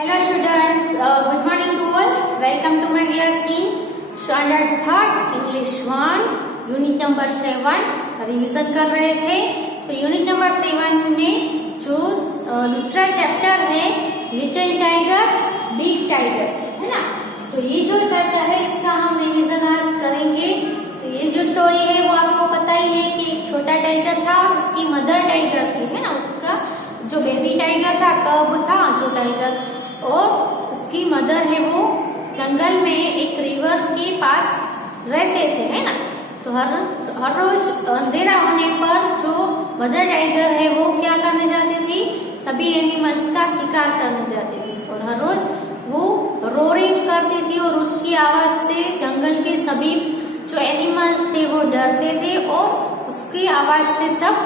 Hello students, good morning to all. Welcome to my class in standard 3rd English 1 unit number 7 revision कर रहे थे। तो unit number 7 में जो दूसरा चैप्टर है लिटिल टाइगर बिग टाइगर है ना। तो ये जो चैप्टर है इसका हम रिवीजन आज करेंगे। तो ये जो स्टोरी है वो आपको पता ही है कि एक छोटा टाइगर था और उसकी मदर टाइगर थी है ना। उसका जो बेबी टाइगर था कब था जो टाइगर, और उसकी मदर है वो जंगल में एक रिवर के पास रहते थे है ना। तो हर रोज अंधेरा होने पर जो मदर टाइगर है वो क्या करने जाती थी, सभी एनिमल्स का शिकार करने जाती थी। और हर रोज वो रोरिंग करती थी और उसकी आवाज से जंगल के सभी जो एनिमल्स थे वो डरते थे और उसकी आवाज से सब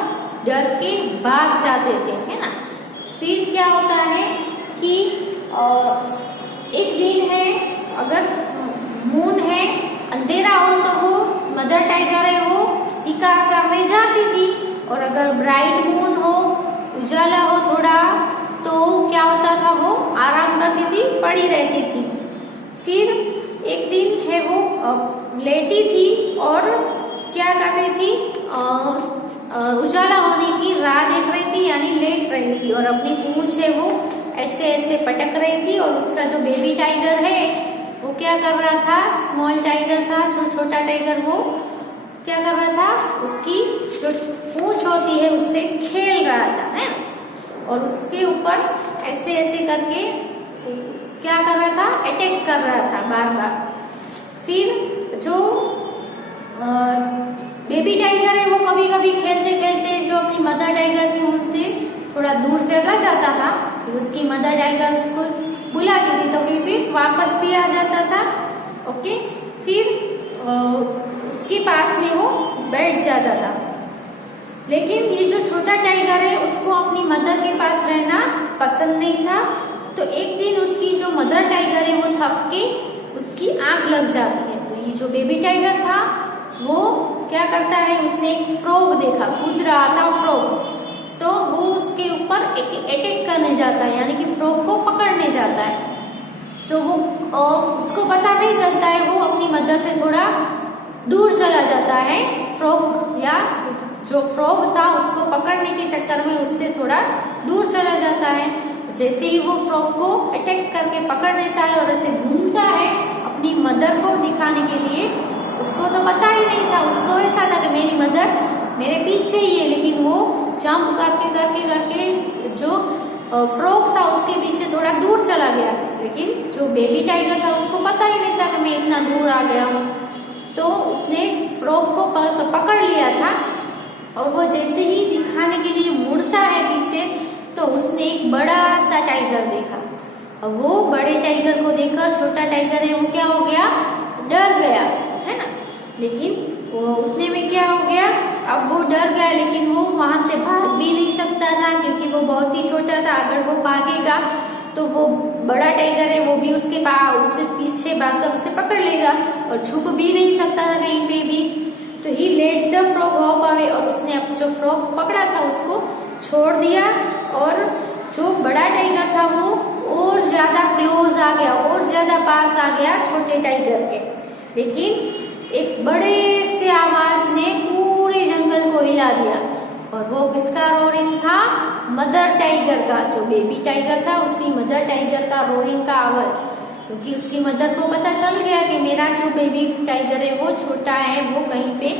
डर के भाग जाते थे है ना। फिर क्या होता है कि एक दिन है, अगर मून है, अंधेरा हो तो वो मदर टाइगर है वो शिकार करने जाती थी, और अगर ब्राइट मून हो, उजाला हो थोड़ा, तो क्या होता था वो आराम करती थी, पड़ी रहती थी। फिर एक दिन है वो लेटी थी और क्या कर रही थी, उजाला होने की राह देख रही थी, यानी लेट रही थी और अपनी पूंछ है वो ऐसे ऐसे पटक रही थी। और उसका जो बेबी टाइगर है वो क्या कर रहा था, स्मॉल टाइगर था जो छोटा टाइगर, वो क्या कर रहा था, उसकी जो पूंछ होती है उससे खेल रहा था है। और उसके ऊपर ऐसे ऐसे करके क्या कर रहा था, अटैक कर रहा था बार बार। फिर जो बेबी टाइगर है वो कभी कभी खेलते खेलते जो अपनी मदर टाइगर थी उनसे थोड़ा दूर चला जाता था। उसकी मदर टाइगर उसको बुलाती थी तो फिर वापस भी आ जाता था। ओके, फिर उसके पास में वो बैठ जाता था। लेकिन ये जो छोटा टाइगर है उसको अपनी मदर के पास रहना पसंद नहीं था। तो एक दिन उसकी जो मदर टाइगर है वो थक के उसकी आंख लग जाती है। तो ये जो बेबी टाइगर था वो क्या करता है, उसने एक फ्रॉग देखा, कूद रहा था फ्रॉग, तो वो उसके ऊपर अटैक करने जाता है, यानी कि फ्रॉग को पकड़ने जाता है। सो वो उसको पता नहीं चलता है, वो अपनी मदर से थोड़ा दूर चला जाता है। फ्रॉग या जो फ्रॉग था उसको पकड़ने के चक्कर में उससे थोड़ा दूर चला जाता है। जैसे ही वो फ्रॉग को अटैक करके पकड़ लेता है और ऐसे घूमता है अपनी मदर को दिखाने के लिए, उसको तो पता ही नहीं था, उसको ऐसा था कि मेरी मदर मेरे पीछे ही है। लेकिन वो जंप करके करके करके जो फ्रॉग था उसके पीछे थोड़ा दूर चला गया। लेकिन जो बेबी टाइगर था उसको पता ही नहीं था कि मैं इतना दूर आ गया हूँ। तो उसने फ्रॉग को पकड़ लिया था और वो जैसे ही दिखाने के लिए मुड़ता है पीछे, तो उसने एक बड़ा सा टाइगर देखा। और वो बड़े टाइगर को देखकर छोटा टाइगर है वो क्या हो गया, डर गया है ना। लेकिन वो उतने में क्या हो गया, अब वो डर गया लेकिन वो वहां से भाग भी नहीं सकता था क्योंकि वो बहुत ही छोटा था। अगर वो भागेगा तो वो बड़ा टाइगर है वो भी उसके पीछे भागकर उसे पकड़ लेगा और छुप भी नहीं सकता था कहीं पे भी। तो he let the frog hop away, और उसने अब जो फ्रॉग पकड़ा था उसको छोड़ दिया और जो बड़ा टाइगर था वो और ज्यादा क्लोज आ गया और ज्यादा पास आ गया छोटे टाइगर के। लेकिन एक बड़े से आवाज ने पूरे जंगल को हिला दिया, और वो किसका रोरिंग था, मदर टाइगर का। जो बेबी टाइगर था उसकी मदर टाइगर का रोरिंग का आवाज, क्योंकि उसकी मदर को पता चल गया कि मेरा जो बेबी टाइगर है वो छोटा है, वो कहीं पे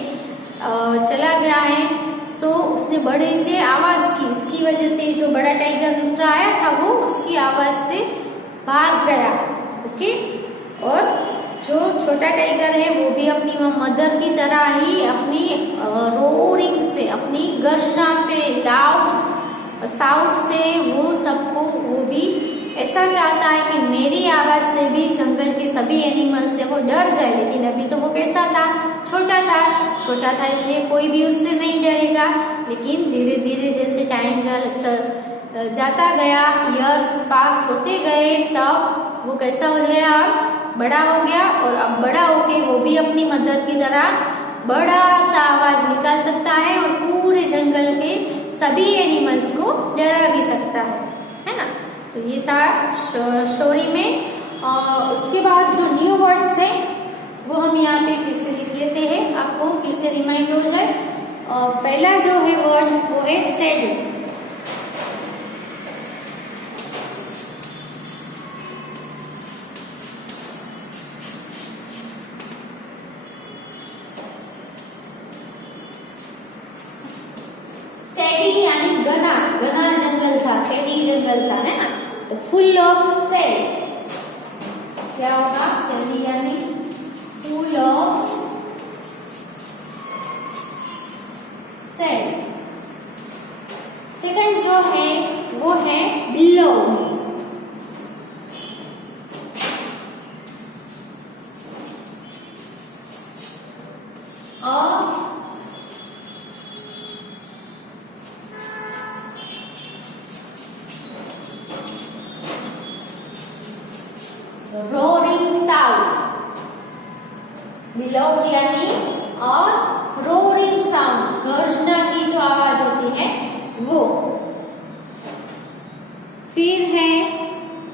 चला गया है। सो उसने बड़े से आवाज की, इसकी वजह से जो बड़ा टाइगर दूसरा आया था वो उसकी आवाज से भाग गया। ओके, और जो छोटा टाइगर है वो भी अपनी मदर की तरह ही अपनी रोरिंग से, अपनी गर्जना से, लाउड साउंड से वो सबको, वो भी ऐसा चाहता है कि मेरी आवाज से भी जंगल के सभी एनिमल से वो डर जाए। लेकिन अभी तो वो कैसा था, छोटा था इसलिए कोई भी उससे नहीं डरेगा। लेकिन धीरे धीरे जैसे टाइम जाता गया, इयर्स पास होते गए, तब वो कैसा हो गया, बड़ा हो गया। और अब बड़ा होके वो भी अपनी मदर की तरह बड़ा सा आवाज निकाल सकता है और पूरे जंगल के सभी एनिमल्स को डरा भी सकता है ना। तो ये था स्टोरी में। और उसके बाद जो न्यू वर्ड्स हैं वो हम यहाँ पे फिर से लिख लेते हैं, आपको फिर से रिमाइंड हो जाए। और पहला जो है वर्ड वो है सैड। सैडी यानी घना, घना जंगल था, सैडी जंगल था, है ना। तो फुल ऑफ सैड क्या होगा? सैडी यानी फुल ऑफ सैड। सेकंड जो है वो है बिलो। और रोरिंग साउंड। बिलो यानी और रोरिंग साउंड, गर्जना की जो आवाज होती है वो। फिर है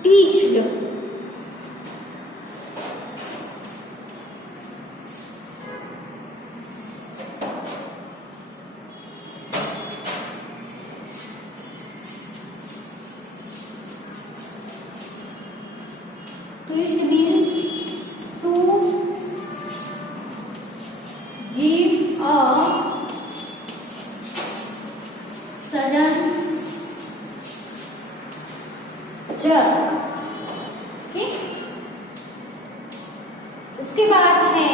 twitched. Twitched means to give a sudden jerk। Okay, उसके बाद है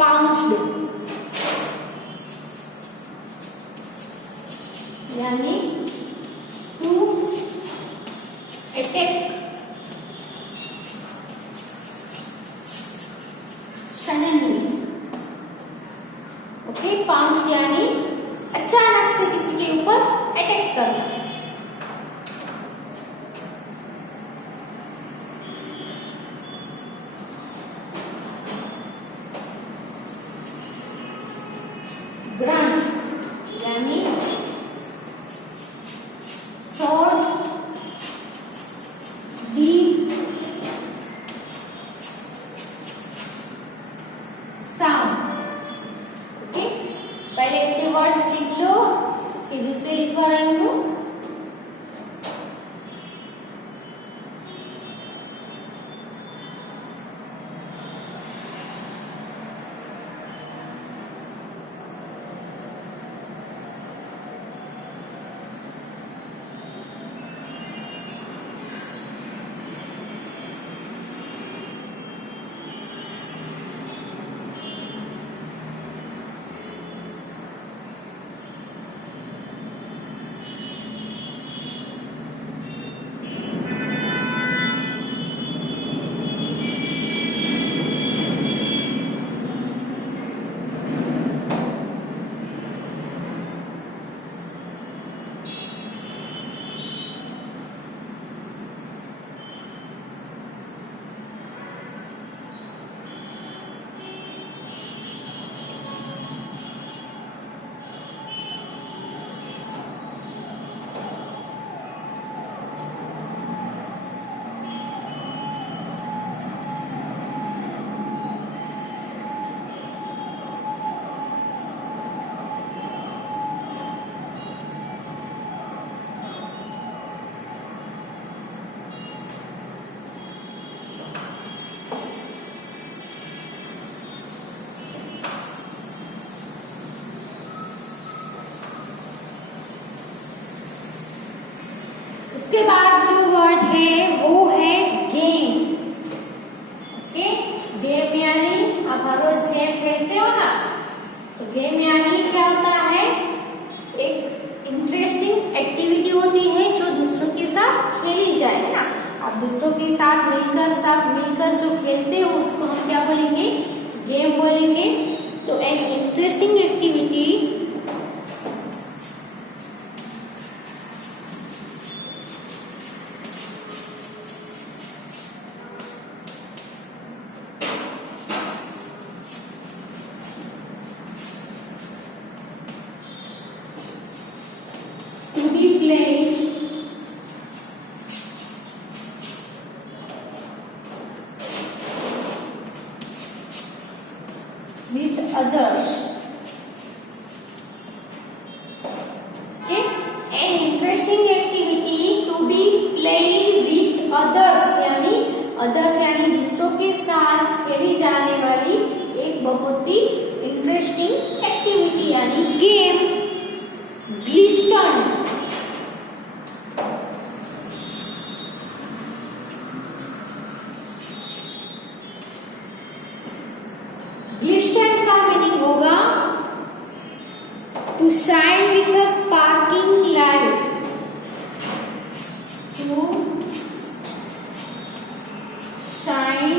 pounced यानी to attack suddenly. Okay, pounce यानी अचानक से किसी के ऊपर अटैक करना। ग्रंट यानी शॉर्ट डीप साउंड। ओके, पहले इतने वर्ड्स लिख लो, फिर दूसरे लिखवा रही हूँ। उसके बाद जो वर्ड है वो है गेम। ओके, गेम यानी आप हर रोज गेम खेलते हो ना, तो गेम यानी क्या होता है? एक इंटरेस्टिंग एक्टिविटी होती है जो दूसरों के साथ खेली जाए ना। आप दूसरों के साथ मिलकर जो खेलते हो उसको हम क्या बोलेंगे? गेम बोलेंगे। तो एक interesting activity interesting activity to be playing with others यानी दूसरों के साथ खेली जाने वाली एक बहुत ही इंटरेस्टिंग एक्टिविटी यानी गेम ग्लिस्टन। ग्लिस्टन का मीनिंग होगा to shine with a sparking light, to shine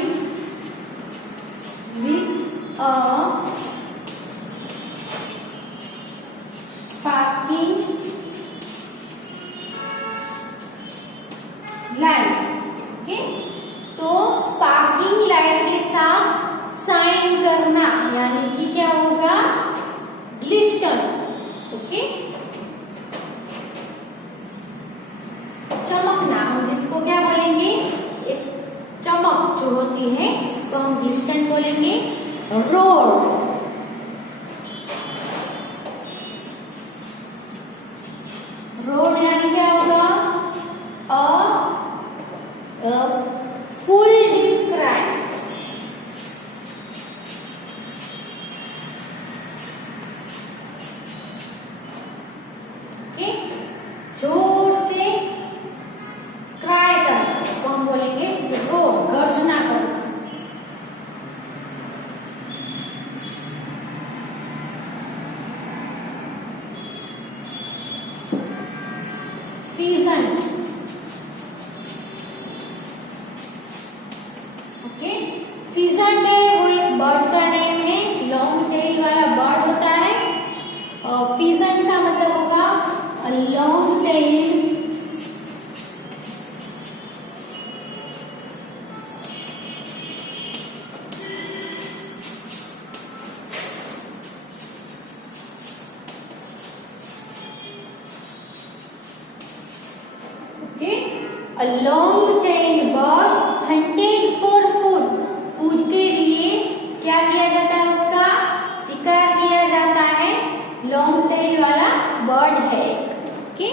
with a sparking light. Okay, तो स्पार्किंग लाइट के साथ शाइन करना यानी कि क्या होगा, ग्लिस्टन। ओके, चमकना, हम जिसको क्या बोलेंगे, एक चमक जो होती है इसको हम ग्लिस्टन बोलेंगे। रोड, रोड यानी क्या होगा, फुल डीप क्राई। ओके, जोर से क्राई करना इसको हम बोलेंगे रोड, गर्जना करना। फीजेंट, ओके, फीजेंट है वो एक बर्ड का नेम है, लॉन्ग टेल वाला बर्ड होता है। और फीजेंट का मतलब होगा long tail A long-tailed bird hunted for food. Food के लिए क्या किया जाता है, उसका शिकार किया जाता है। लॉन्ग टेल वाला बर्ड है। ओके,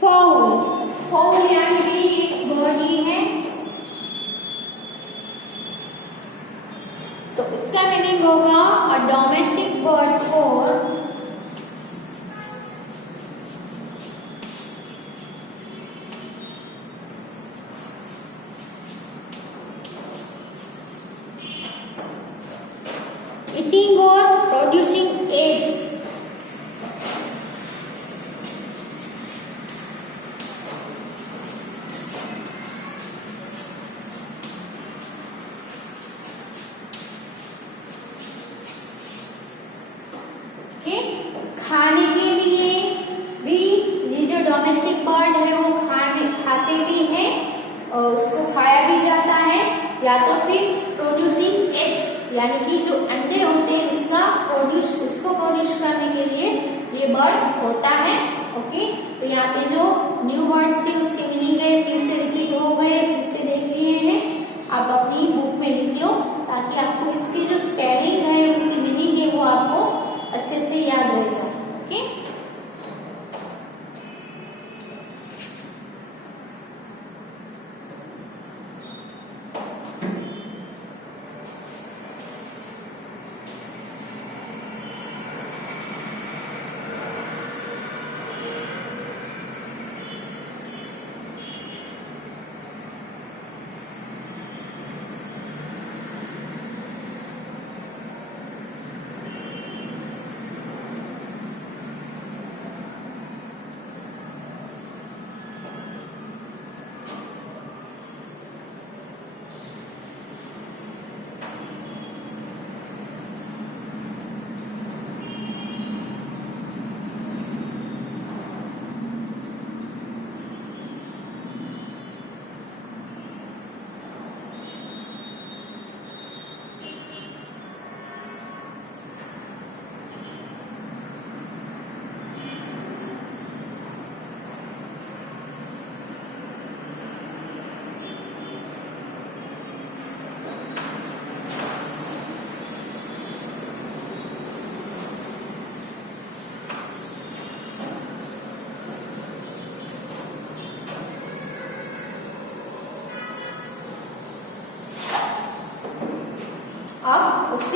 फाउल, फाउल यानी कि एक बर्ड ही है। तो इसका मीनिंग होगा a domestic bird for eating or producing eggs. Okay, खाने के लिए भी ये जो डोमेस्टिक बर्ड है वो खाते भी हैं और उसको खाया भी जाता है, या तो फिर प्रोड्यूसिंग एग्स यानी कि जो अंडे होते हैं उसको प्रोड्यूस करने के लिए ये बर्ड होता है। ओके, तो यहाँ पे जो न्यू वर्ड्स थे उसके मीनिंग है फिर से रिपीट हो गए, फिर से देख लिए हैं। आप अपनी बुक में लिख लो ताकि आपको इसकी जो स्पेलिंग है उसकी मीनिंग है वो आपको अच्छे से याद रह जाए। ओके,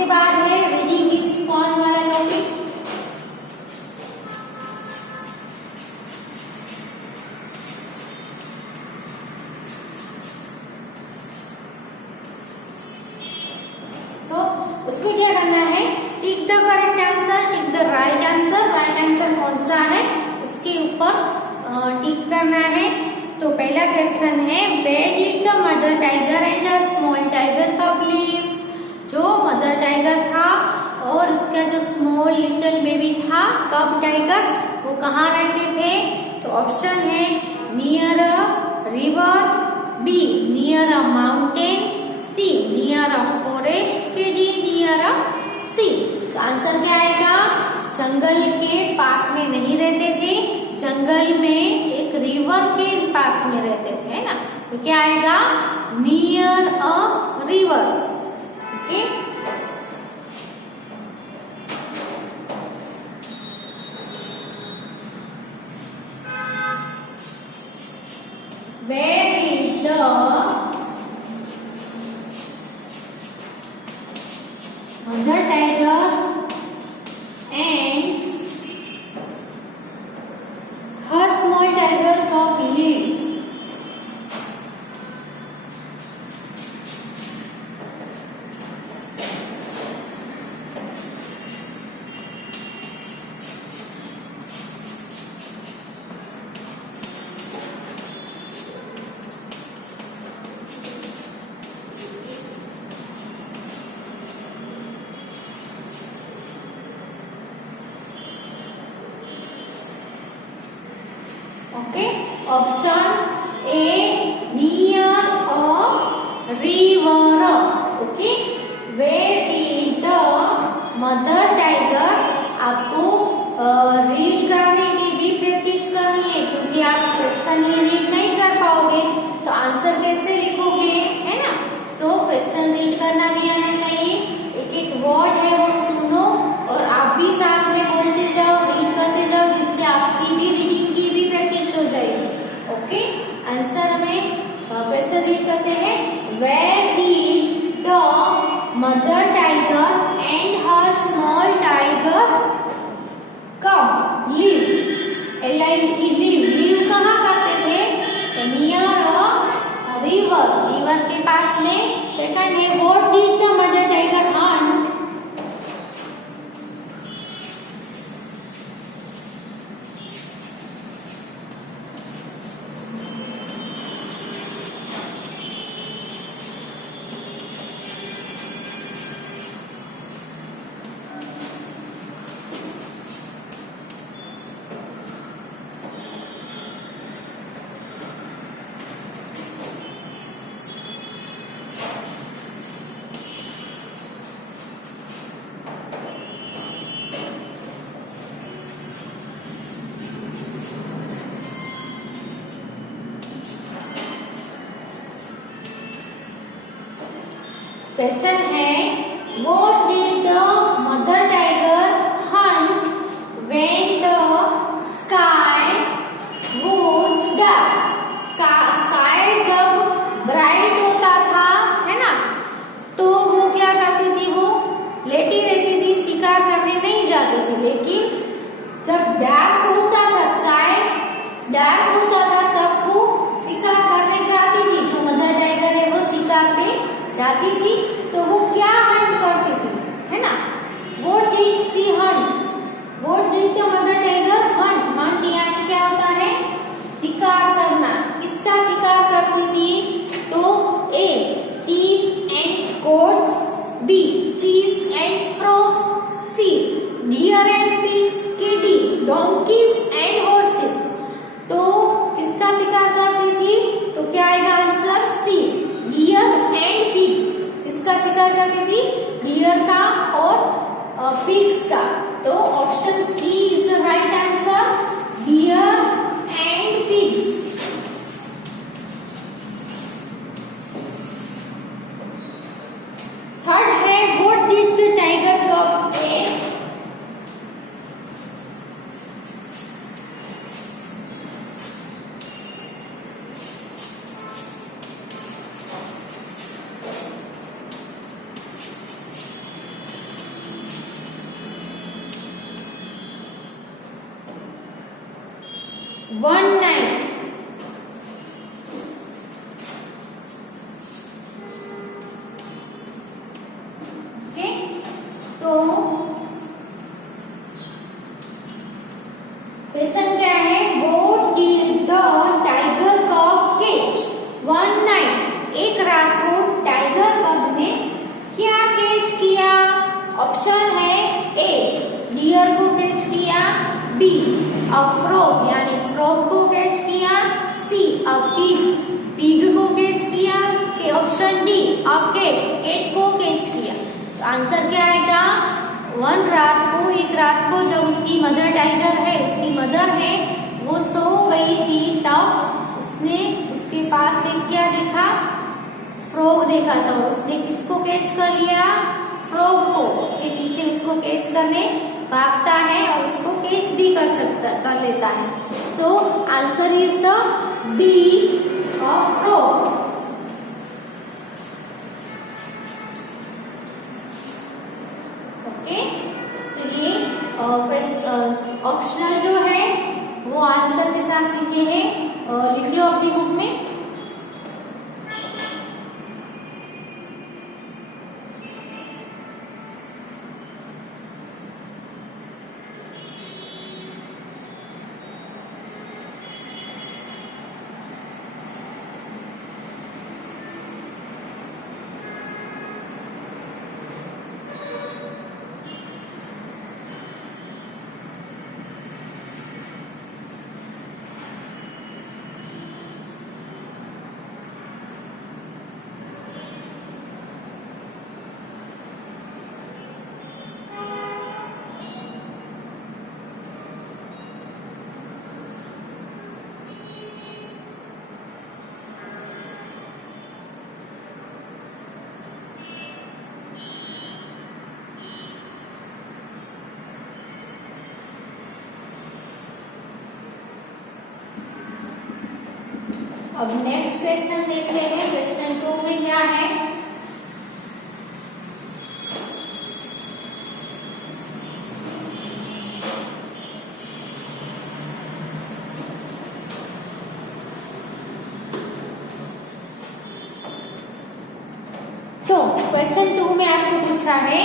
उसके बाद है रीडिंग इज फन वाला टॉपिक। उसमें क्या करना है, tick the correct answer, tick the right answer. Right answer कौन सा है उसके ऊपर टिक करना है। तो पहला क्वेश्चन है, where did the mother tiger and the small tiger cub live? जो मदर टाइगर था और उसका जो स्मॉल लिटिल बेबी था कब टाइगर, वो कहाँ रहते थे? तो ऑप्शन है near a river, B near a mountain, C near a forest, के डी नियर अ सी। तो आंसर क्या आएगा? जंगल के पास में नहीं रहते थे, जंगल में एक रिवर के पास में रहते थे, है ना। तो क्या आएगा? Near a river. Okay, where is the mother tiger and her small tiger cub live? Okay, option A near a river. Okay, where is the mother tiger. आपको रीड करने की भी प्रैक्टिस करनी है, क्योंकि आप क्वेश्चन ही रीड नहीं कर पाओगे तो आंसर कैसे लिखोगे, है ना। सो क्वेश्चन रीड करना भी आना चाहिए। एक एक वर्ड है वो सुनो और आप भी साथ में बोलते जाओ, रीड करते जाओ, जिससे आपकी भी रीडिंग की भी प्रैक्टिस हो जाएगी। ओके, आंसर में क्वेश्चन रीड करते हैं, where did the mother tiger and her small tiger cub live? Live कहाँ करते थे? तो नियर अ रिवर, रिवर के पास में। सेकंड है, what did the mother tiger hunt? Question है, what did the mother tiger hunt when the sky was dark? Sky जब bright होता था, है ना, तो वो क्या करती थी? वो लेटी रहती थी, शिकार करने नहीं जाती थी। लेकिन जब डार्क होता था, स्काई डार्क होता था, तब वो शिकार करने जाती थी। जो मदर टाइगर है वो शिकार पे जाती थी। तो वो क्या हंट करती थी, है ना। What did she Hunt? What did the mother tiger Hunt? Hunt यानी क्या होता है? शिकार करना। किसका शिकार करती थी? तो ए sheep and goats, B fish and frogs, C deer and pigs, के D donkeys and horses। तो किसका शिकार करती थी? तो क्या आएगा answer? C deer and pigs. किसका शिकार करती थी? डियर का और पिग्स का। तो option C is the right answer, deer and pigs. Third है, what did the tiger cub eat? one night. Okay, तो क्वेश्चन क्या है? What did the tiger cub catch one night? एक रात को टाइगर कब ने क्या कैच किया? ऑप्शन है ए डियर को कैच किया, बी अ फ्रॉग यानी फ्रॉग को कैच किया, सी अ पिग पिग को कैच किया, के ऑप्शन डी अ कैट को कैच किया। तो आंसर क्या आएगा? एक रात को जब उसकी मदर टाइगर है, उसकी मदर है, वो सो गई थी, तब उसने उसके पास एक क्या देखा? फ्रॉग देखा। था उसने किसको कैच कर लिया? फ्रॉग को। उसके पीछे उसको कैच करने भागता है और उसको कैच भी कर लेता है। So answer is B of frog. Okay, तो ये ऑप्शनल जो है वो आंसर के साथ लिखे हैं, लिख लो अपनी बुक में। अब नेक्स्ट क्वेश्चन देखते हैं। क्वेश्चन 2 में क्या है? तो क्वेश्चन 2 में आपको पूछा है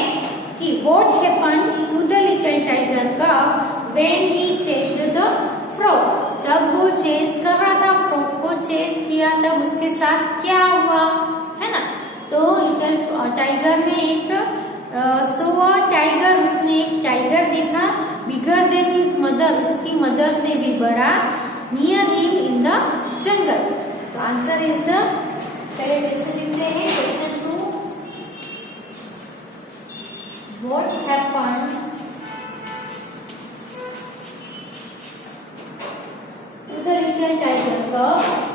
कि what happened to the little tiger कब when he chased the frog? जब वो चेस कर रहा था, फ्रॉग को चेस किया, तब उसके साथ क्या हुआ, है ना? तो लिटिल टाइगर ने एक टाइगर, उसने एक टाइगर देखा बिगर देन हिज मदर, उसकी मदर से भी बड़ा, near him in the jungle. तो आंसर इज द, पहले क्वेश्चन लिखते हैं। Question 2, what happened to the little tiger cub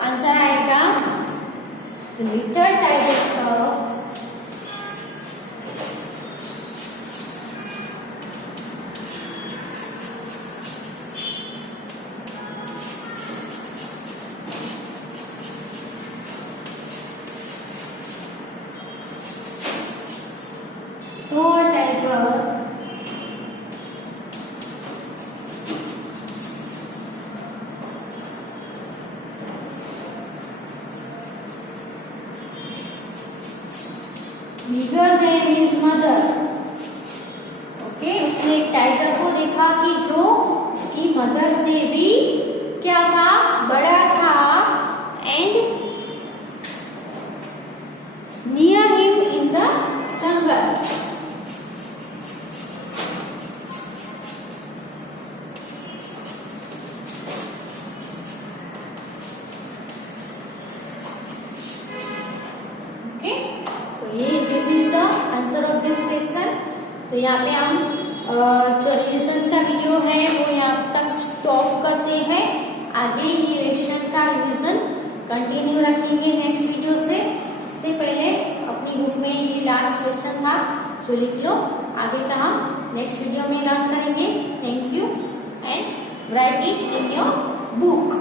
answer आएगा little tiger cub tiger bigger than his mother। Okay, उसने एक टाइगर को देखा कि जो उसकी मदर से भी क्या था? बड़ा था, and near him in the jungle. तो यहाँ पे हम जो रिवीजन का वीडियो है वो यहाँ तक स्टॉप करते हैं। आगे ये रिवीजन का रिवीजन कंटिन्यू रखेंगे नेक्स्ट वीडियो से। लास्ट क्वेश्चन था जो लिख लो। आगे का हम नेक्स्ट वीडियो में लर्न करेंगे। Thank you and right it in your book.